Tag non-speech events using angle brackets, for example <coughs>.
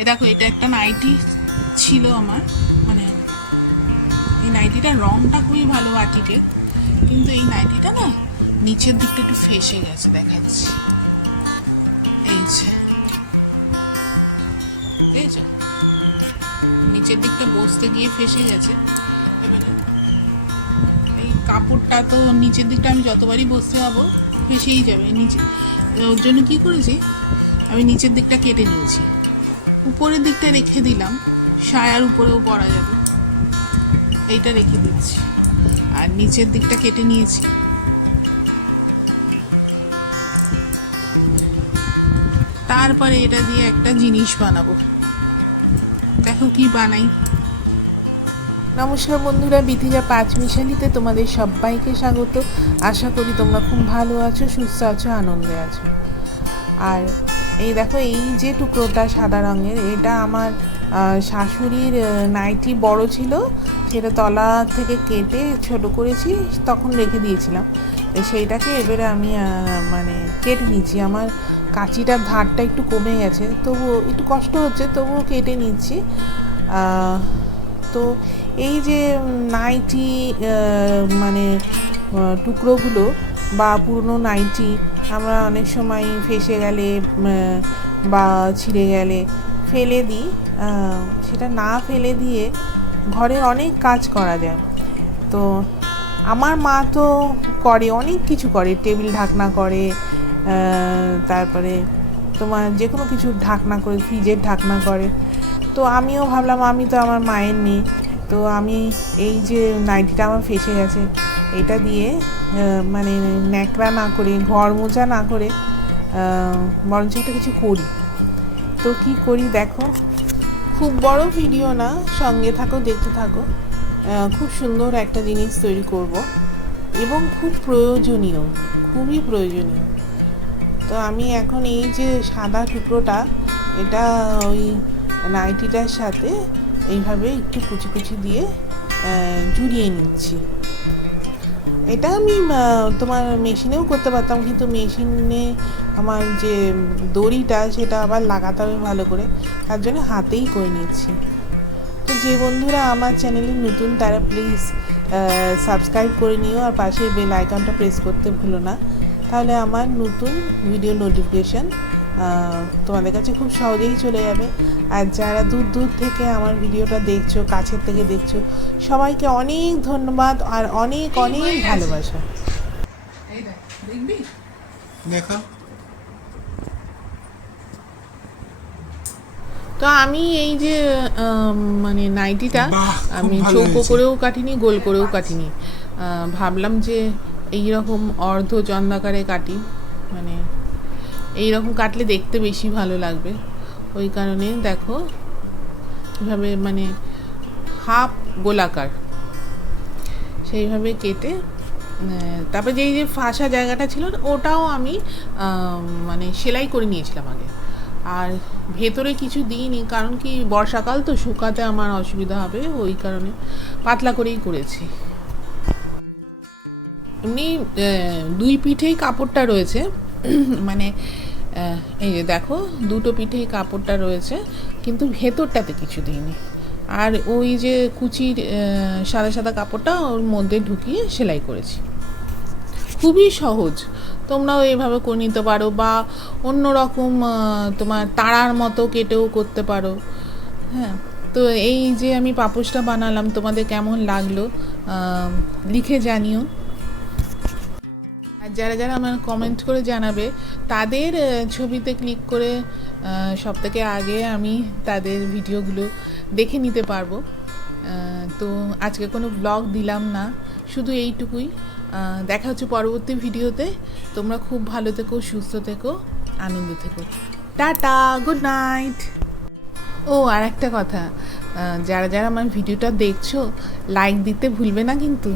এ দেখো, এটা একটা নাইটি ছিল আমার। মানে এই নাইটিটার রংটা খুবই ভালো বাটিকে কিন্তু এই নাইটিটা না নিচের দিকটা একটু ফেসে গেছে, দেখাচ্ছি। এই যে। নিচের দিকটা বসতে গিয়ে ফেসে গেছে। এবারে এই কাপড়টা তো নিচের দিকটা আমি যতবারই বসতে যাব ফেসেই যাবে। নিচে ওর জন্য কি করেছি? আমি নিচের দিকটা কেটে নিয়েছি। উপরের দিকটা রেখে দিলাম, সায়ার উপরেও পরা যাবে। এইটা রেখে দিচ্ছি। আর নিচের দিকটা কেটে নিয়েছি। তারপরে এটা দিয়ে একটা জিনিস বানাবো। দেখো কি বানাই। নমস্কার বন্ধুরা, বিথিজা পাঁচ মিশালিতে তোমাদের সবাইকে স্বাগত। আশা করি তোমরা খুব ভালো আছো, সুস্থ আছো, আনন্দে আছো। আর এই দেখো, এই যে টুকরোটা সাদা রঙের, এটা আমার শাশুড়ির নাইটি বড় ছিল, সেটা তলা থেকে কেটে ছোট করেছি, তখন রেখে দিয়েছিলাম। সেইটাকে এবারে আমি মানে কেটে নিচ্ছি। আমার কাঁচিটার ধারটা একটু কমে গেছে, তবুও একটু কষ্ট হচ্ছে, তবুও কেটে নিচ্ছি। তো এই যে নাইটি মানে টুকরোগুলো বা পুরনো নাইটি আমরা অনেক সময় ফেসে গেলে বা ছিঁড়ে গেলে ফেলে দিই। সেটা না ফেলে দিয়ে ঘরে অনেক কাজ করা যায়। তো আমার মা তো করে, অনেক কিছু করে। টেবিল ঢাকনা করে তারপরে তোমার যে কোনো কিছু ঢাকনা করে, ফ্রিজের ঢাকনা করে। তো আমিও ভাবলাম, আমি তো আমার মায়ের নেই তো আমি এই যে নাইটিটা আমার ফেসে গেছে এটা দিয়ে মানে ন্যাকড়া না করে ঘর মোজা না করে বরঞ্চ একটা কিছু করি। তো কি করি দেখো, খুব বড় ভিডিও না, সঙ্গে থাকো, দেখতে থাকো। খুব সুন্দর একটা জিনিস তৈরি করব। এবং খুব প্রয়োজনীয়, খুবই প্রয়োজনীয়। তো আমি এখন এই যে সাদা টুকরোটা, এটা ওই নাইটিটার সাথে এইভাবে একটু কুচি কুচি দিয়ে জুড়িয়ে নিচ্ছি। এটা আমি তোমার মেশিনেও করতে পারতাম, কিন্তু মেশিনে আমার যে দড়িটা, সেটা আবার লাগাতে হবে ভালো করে। তার জন্য হাতেই করে নিচ্ছি। তো যে বন্ধুরা আমার চ্যানেলে নতুন, তারা প্লিজ সাবস্ক্রাইব করে নিও আর পাশে বেল আইকনটা প্রেস করতে ভুলো না। তাহলে আমার নতুন ভিডিও নোটিফিকেশান তোমাদের কাছে খুব সহজেই চলে যাবে। আর যারা দূর দূর থেকে আমার ভিডিওটা দেখছ কাছের থেকে দেখছ সবাইকে অনেক ধন্যবাদ আর অনেক অনেক ভালোবাসা। দেখবি? তো আমি এই যে মানে নাইটিটা আমি চৌকো করেও কাটিনি গোল করেও কাটিনি। আহ, ভাবলাম যে এই রকম অর্ধ চন্দাকারে কাটি মানে এই রকম কাটলে দেখতে বেশি ভালো লাগবে। ওই কারণে দেখো, এভাবে মানে হাফ গোলাকার। সেইভাবে কেটে তারপরে যেই যে ফাঁসা জায়গাটা ছিল, ওটাও আমি মানে সেলাই করে নিয়েছিলাম আগে। আর ভেতরে কিছু দিইনি, কারণ কি বর্ষাকাল তো শুকাতে আমার অসুবিধা হবে, ওই কারণে পাতলা করেই করেছি। এমনি দুই পিঠেই কাপড়টা রয়েছে। <coughs> মানে এই যে দেখো, দুটো পিঠেই কাপড়টা রয়েছে, কিন্তু ভেতরটাতে কিছু দিইনি। আর ওই যে কুচির সাদা সাদা কাপড়টা ওর মধ্যে ঢুকিয়ে সেলাই করেছি। খুবই সহজ। তোমরাও এইভাবে করে নিতে পারো বা অন্য রকম তোমার তারার মতো কেটেও করতে পারো। হ্যাঁ তো এই যে আমি পাপোশটা বানালাম, তোমাদের কেমন লাগল লিখে জানিও। আর যারা যারা আমার কমেন্ট করে জানাবে, তাদের ছবিতে ক্লিক করে সব থেকে আগে আমি তাদের ভিডিওগুলো দেখে নিতে পারব। তো আজকে কোনো ব্লগ দিলাম না, শুধু এইটুকুই। দেখা হচ্ছে পরবর্তী ভিডিওতে। তোমরা খুব ভালো থেকো, সুস্থ থেকো, আনন্দ থেকো। টাটা গুড নাইট ও, আর একটা কথা যারা যারা আমার ভিডিওটা দেখছ লাইক দিতে ভুলবে না কিন্তু।